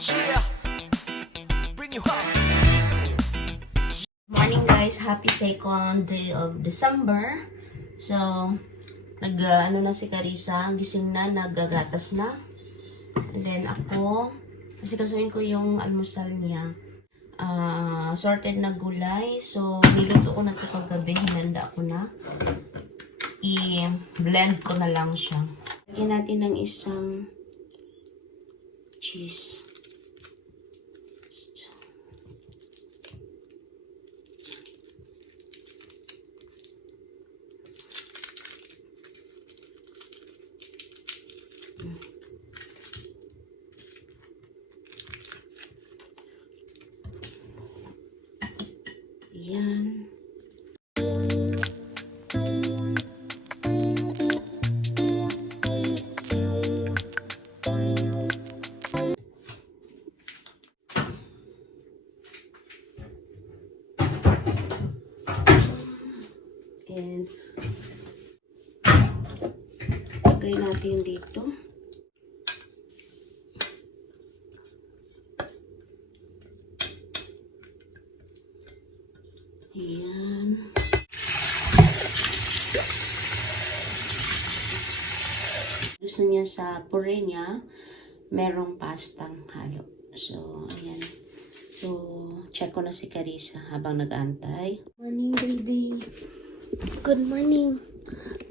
Yeah, bring you up. Morning guys, happy second day of December. So, ano na si Carissa, gising na, naggagatas na. And then ako, kasi kasuhin ko yung almusal niya. Sorted na gulay. So, niluto ko na ito kagabi, hinanda ko na. I-blend ko na lang siya. Lagyan natin ng isang cheese. Yan. And lagay natin dito. Ayan. Gusto niya sa puree niya, merong pastang halo. So, ayan. So, check ko na si Carissa habang nag-antay. Morning, baby. Good morning.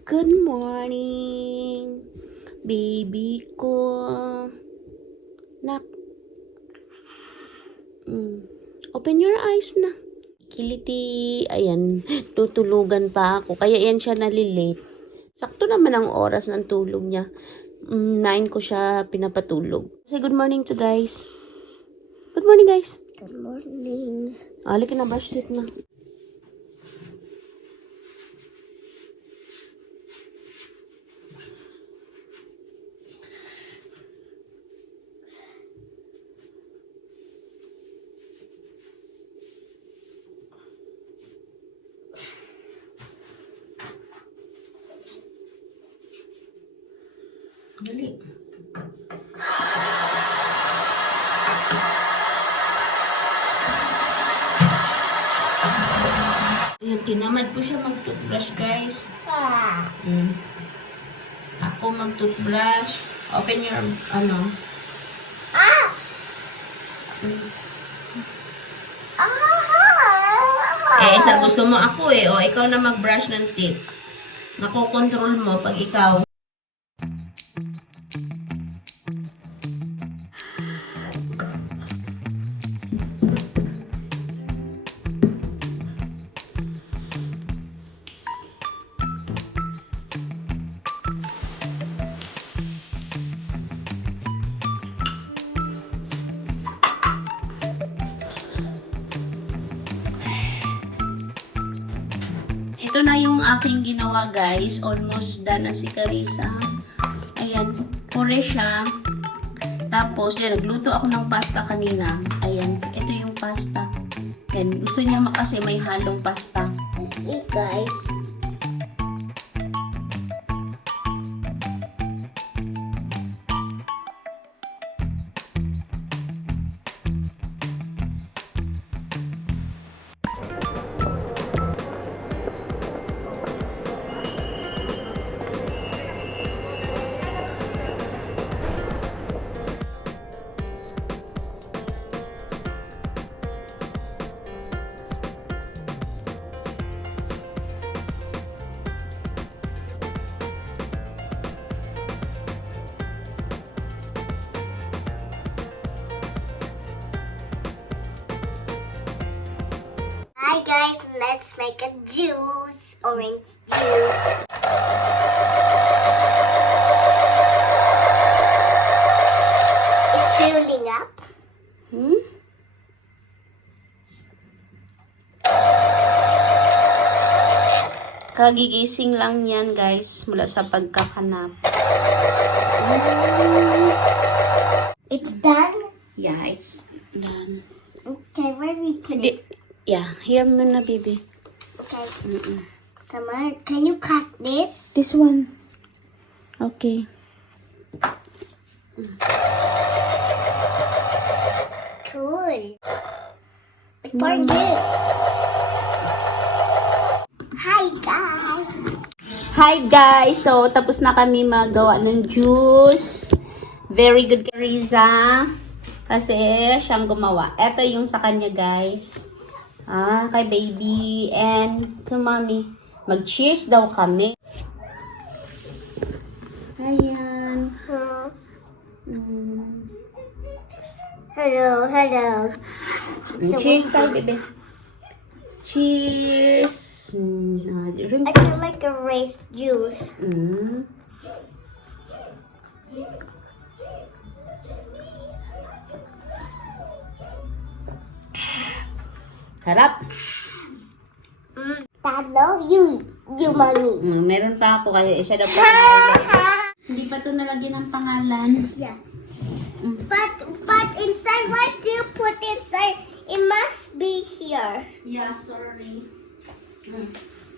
Good morning. Baby ko. Nak. Open your eyes na. Kiliti, ayan, tutulugan pa ako. Kaya yan siya nalilate. Sakto naman ang oras ng tulog niya. 9 ko siya pinapatulog. Say good morning to guys. Good morning guys. Good morning. Halika na, brush teeth na. Dali. Ayan, tinamad po siya mag-toothbrush, guys. Ako mag-toothbrush. Open your, sa gusto mo ako eh. O, ikaw na mag-brush ng teeth. Nakokontrol mo pag ikaw. Ito na yung aking ginawa guys. Almost done na si Carissa. Ayan, pure siya. Tapos, yan, nagluto ako ng pasta kanina. Ayan, ito yung pasta. Yan, gusto niya kasi may halong pasta. Hey guys. Hi guys, let's make a juice. Orange juice. It's filling up. Kagigising lang yan guys mula sa pagkakanap. It's done. Yeah, it's done. Okay, where we put it? Yeah, here mo na baby. Okay. Summer, can you cut this? This one. Okay. cool. It's orange juice. Hi guys. Hi guys! So, tapos na kami magawa ng juice. Very good kay Riza. Kasi siyang gumawa. Ito yung sa kanya guys. Kay baby and to mommy. Mag-cheers daw kami. Ayan. Hello, hello. Cheers tayo, baby. Cheers. Drink. I feel like a race juice. Harap. Talo, you mommy. Meron pa ako kaya siya daw pa. Hindi pa ito nalagyan ng pangalan. Yeah. But inside, what do you put inside? It must be here. Yeah, sorry.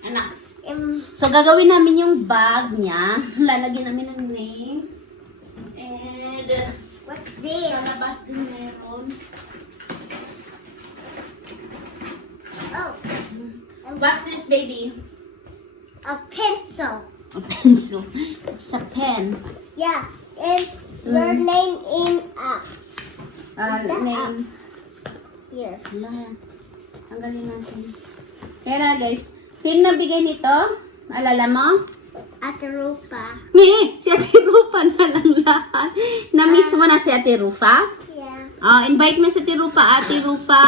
Anak. Um, So, gagawin namin yung bag niya. Lalagyan namin ng name. And, what's sa this? labas din meron. Oh, What's this, baby? a pencil. A pencil. It's a pen. Yeah, and your name in Name. here. Wala yan. Tanggalin natin. Kaya na, guys. Sino nabigay nito? Alala mo? Ate Rupa. Si Ate Rufa na lang lahat. Na-miss mo na si Ate Rufa? Yeah. Invite mo si Ate Rufa. Ate Rufa,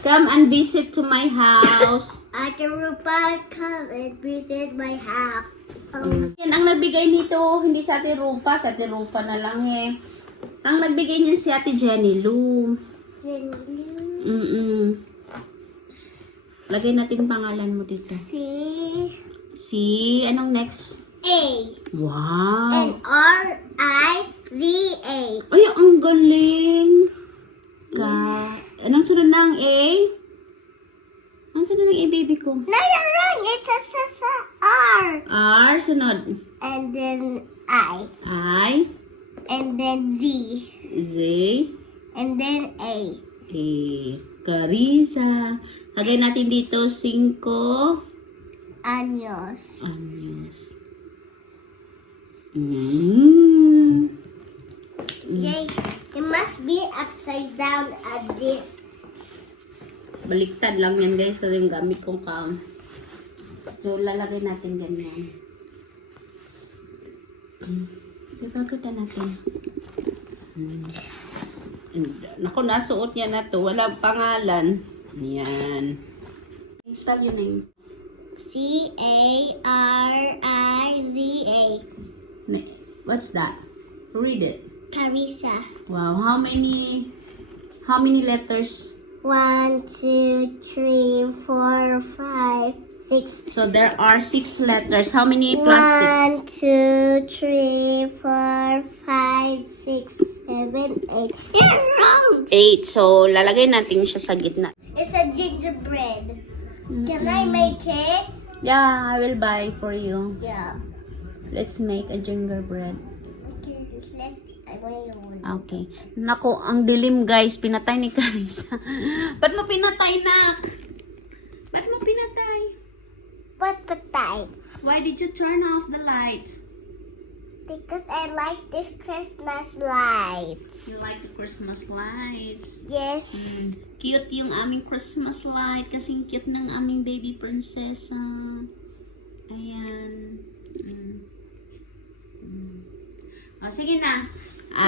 come and visit to my house. Ate Rupa, come and visit my house. Yan, ang nagbigay nito, hindi si Ate Rufa. Si Ate Rufa na lang eh. Ang nagbigay niyan si Ate Jenny Lou. Lagay natin pangalan mo dito. Si, anong next? A. Wow. And R-I-Z-A. Ay, ang galing. Anong sunod ng A? Anong sunod ng A, baby ko? No, you're wrong. It's a R. R, sunod. And then I. I, And then Z. Z, And then A. A. Carissa. Lagay natin dito 5 Años. anyos. Yay. It must be upside down at this. Baliktad lang yan guys. So yung gamit kong count. So lalagay natin ganyan. Ipagod na natin. Naku, nasuot niya na to. Walang pangalan. Yan. Spell your name. C-A-R-I-Z-A. What's that? Read it. Carissa. Wow, how many letters? 1, 2, 3, 4, 5, 6. So there are 6 letters. How many plus 6? 1, 2, 3, 4, 5, 6, 7, 8. You're wrong! 8. So lalagay natin siya sa gitna. It's a gingerbread. Can I make it? Yeah, I will buy for you. Yeah. Let's make a gingerbread. Okay, I'm going to Okay. Nako, ang dilim guys. Pinatay ni Carissa. Ba't mo pinatay, Nak? Ba't mo pinatay? What time? Why did you turn off the light? Because I like this Christmas lights. You like the Christmas lights? Yes. Cute yung aming Christmas light. Kasing cute ng aming baby prinsesa. Ayan. O, sige na.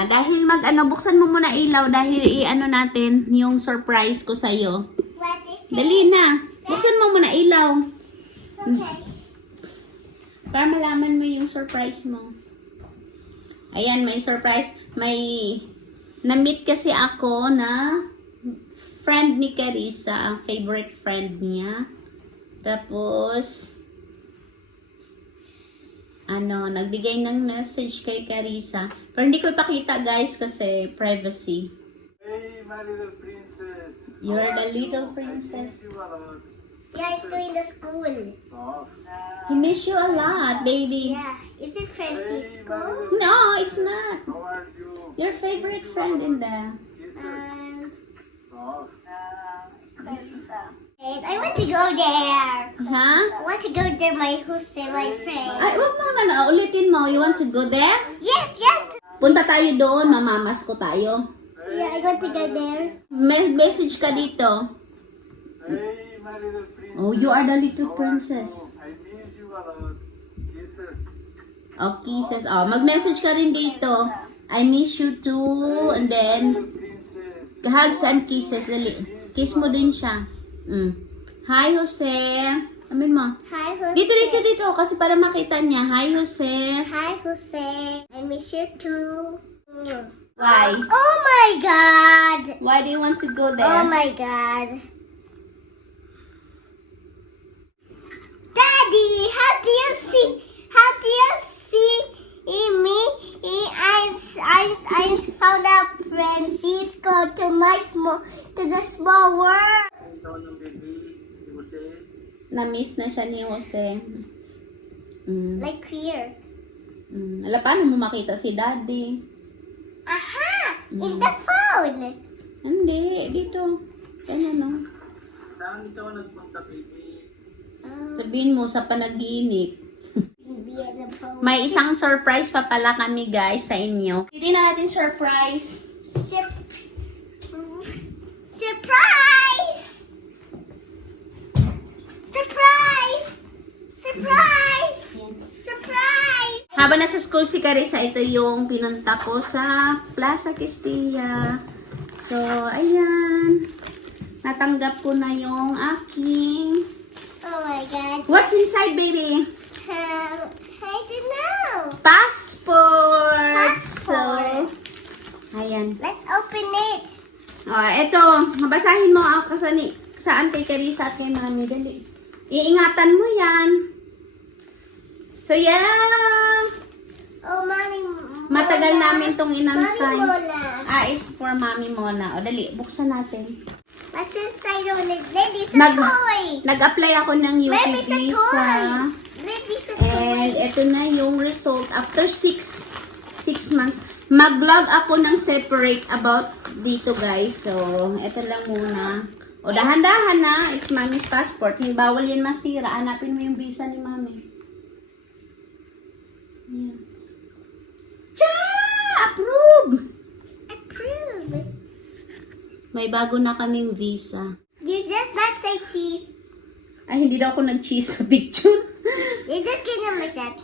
Dahil buksan mo muna ilaw dahil i-ano natin yung surprise ko sa'yo. What is it? Dali na. Buksan mo muna ilaw. Okay. Para malaman mo yung surprise mo. Ayan, may surprise. Na-meet kasi ako na friend ni Carissa. Ang favorite friend niya. Tapos, nagbigay ng message kay Carissa. Pero hindi ko ipakita guys kasi privacy. Hey, my little princess. You're How the are little you? princess. I miss you a lot. Yeah, it's going to school. Oh. He miss you a lot, baby. Yeah. Is it Hey, Francisco? my little No, it's princess. not. How are you? Your favorite friend in there. Kiss her. off. And I want to go there. Ha? I want to go there, my Jose, my friend. Ay, wag mo na. Ulitin mo. You want to go there? Yes, yes. Punta tayo doon. Mamamas ko tayo. Yeah, I want to go there. Message ka dito. Hey, my little princess. Oh, you are the little How are princess. you? I miss you a lot. Kisses. Oh, kisses. Oh, mag-message ka rin dito. I miss you too. And then, Little princess. hugs and kisses. Dali. Kiss mo din siya. Hi, Jose. Amin mo. Hi, Jose. Dito. Kasi para makita niya. Hi, Jose. Hi, Jose. I miss you too. Why? Oh my God. Why do you want to go Oh there? my God. Daddy, how do you see me? I found out Francisco to the small world. Ikaw ng baby, si Jose. Na-miss na siya ni Jose. Like here. Ala, paano mo makita si Daddy? Aha! In the phone. Hindi, dito. Ayan no. Saan ikaw nagpunta, baby? Sabihin mo sa panaginip. TV on the phone. May isang surprise pa pala kami guys sa inyo. Hindi na natin surprise. Surprise! Surprise! Surprise! Surprise! Habang nasa school si Carissa, ito yung pinunta ko sa Plaza Castilla. So, ayan. Natanggap ko na yung aking... Oh my God. What's inside, baby? I don't know. Passport! Passport. So, ayan. Let's open it. Ito. Mabasahin mo ako saan kay Carissa at kay Mami. Dali. Iingatan mo yan. So, yeah. Oh, Mommy. Matagal Mona. namin tong inantay. Mommy Mona. It's for Mami Mona. O, dali. Buksan natin. What's inside on it? Baby's a Nag- toy. Nag-apply ako ng UP Baby's a toy. visa. Baby's a And toy. ito na yung result after 6 months. Mag-vlog ako ng separate about dito guys. So, ito lang muna. O, dahan-dahan na. It's Mami's passport. Hindi bawal yan masira. Hanapin mo yung visa ni Mami. Yan. Cha! Approve! Approve. May bago na kaming visa. You just not say cheese. Ay, hindi daw ako nag-cheese sa picture. You're just getting like that.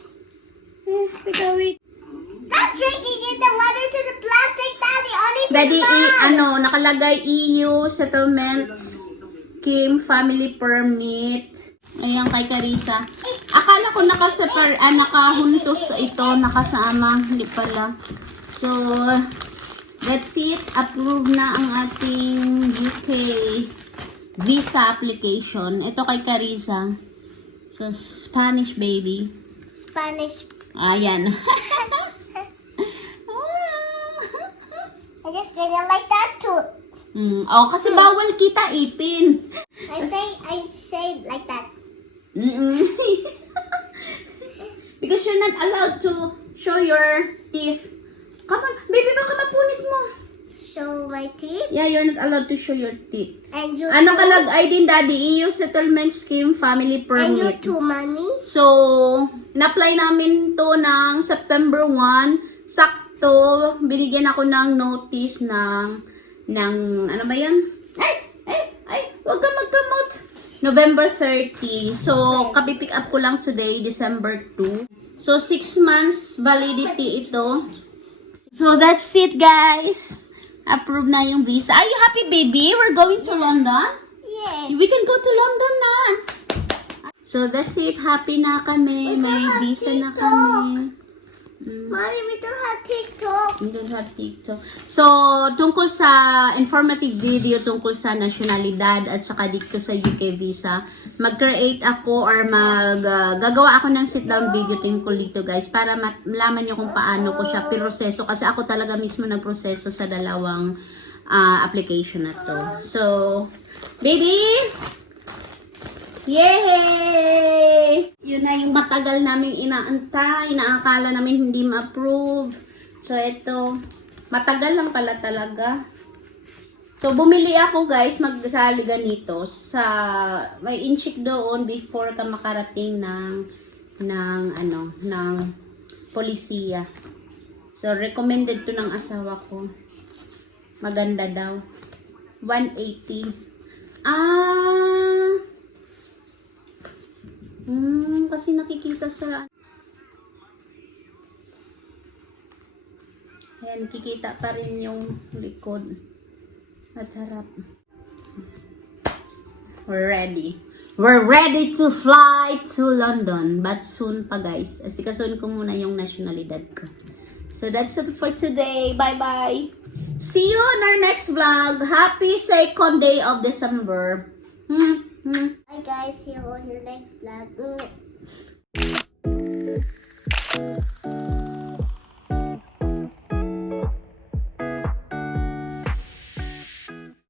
Teka, wait. Stop drinking in the water to the plastic, Daddy. Only to Daddy, the mom. nakalagay EU settlement scheme family permit. Ayan kay Carissa. Akala ko nakahuntos ito, nakasama. Hindi pala. So, that's it. Approve na ang ating UK visa application. Ito kay Carissa. So, Spanish baby. Spanish. Ayan. I just didn't like that too. Kasi bawal kita ipin. I say like that. Because you're not allowed to show your teeth. Come on, baby, baka mapunit mo. Show my teeth. Yeah, you're not allowed to show your teeth. And you Ano too. kalagay din, Daddy? EU settlement scheme family And you permit. too, Mommy. So, in-apply namin to ng September 1. Sakto, binigyan ako ng notice ng ano ba yan? Ay, wag ka magkamot. November 30. So, kapipick up ko lang today, December 2. So, 6 months validity ito. So, that's it, guys. Approve na yung visa. Are you happy, baby? We're going to London? Yes. We can go to London na. So, that's it. Happy na kami. We don't May have visa na TikTok. kami. Mommy, we don't have TikTok. We don't have TikTok. So, tungkol sa informative video tungkol sa nasyonalidad at saka dito sa UK visa, mag-create ako or gagawa ako ng sit-down video tungkol dito, guys, para malaman nyo kung paano ko siya proseso. Kasi ako talaga mismo nagproseso sa dalawang application na to. So, baby! Yay! Yun na yung matagal namin inaantay. Inaakala namin hindi ma-approve. So, ito. Matagal lang pala talaga. So, bumili ako guys, magsali ganito sa, may incheck doon before ka makarating ng polisiya. So, recommended to ng asawa ko. Maganda daw. 180. Kasi nakikita sa... Ayan, nakikita pa rin yung likod at harap. We're ready. We're ready to fly to London. But soon pa guys. Asikasuhin ko muna yung nationalidad ko. So that's it for today. Bye-bye. See you on our next vlog. Happy 2nd day of December. Bye guys, see you on your next vlog.